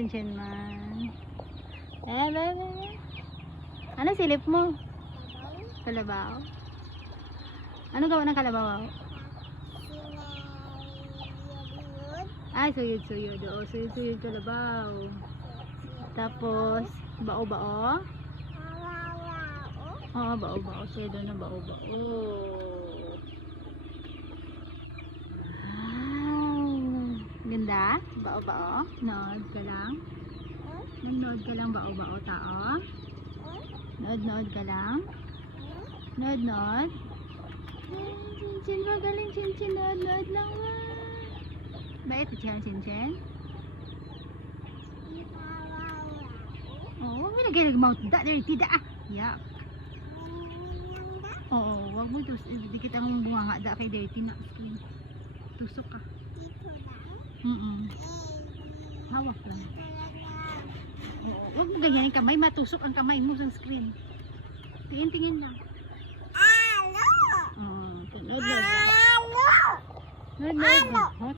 Chinchin man. Bebe. Ano silip mo? Kalabaw. Ano gawa ng kalabaw? Ay, suyod-suyod. Oo, suyod-suyod kalabaw. Tapos, bao-bao. Oo, bao-bao. Suyod na bao-bao. Ganda? Bao-bao? Nood ka lang? Nanood ka lang bao-bao tao? Nood-nood ka lang? Nood-nood? Chinchin, magaling Chinchin. Nood-nood lang ba? Bait siya Chinchin? Oo, huwag mo lagay nag-mouth da. Dirty da ah. Yak. Oo, huwag mo dikit ang bunga nga da kay dirty na. Tusok ka. Hawak lang. Oo, huwag mo ganyan yung kamay, matusok ang kamay mo sa screen. Tingin-tingin lang. Nood-nood. Nood-nood.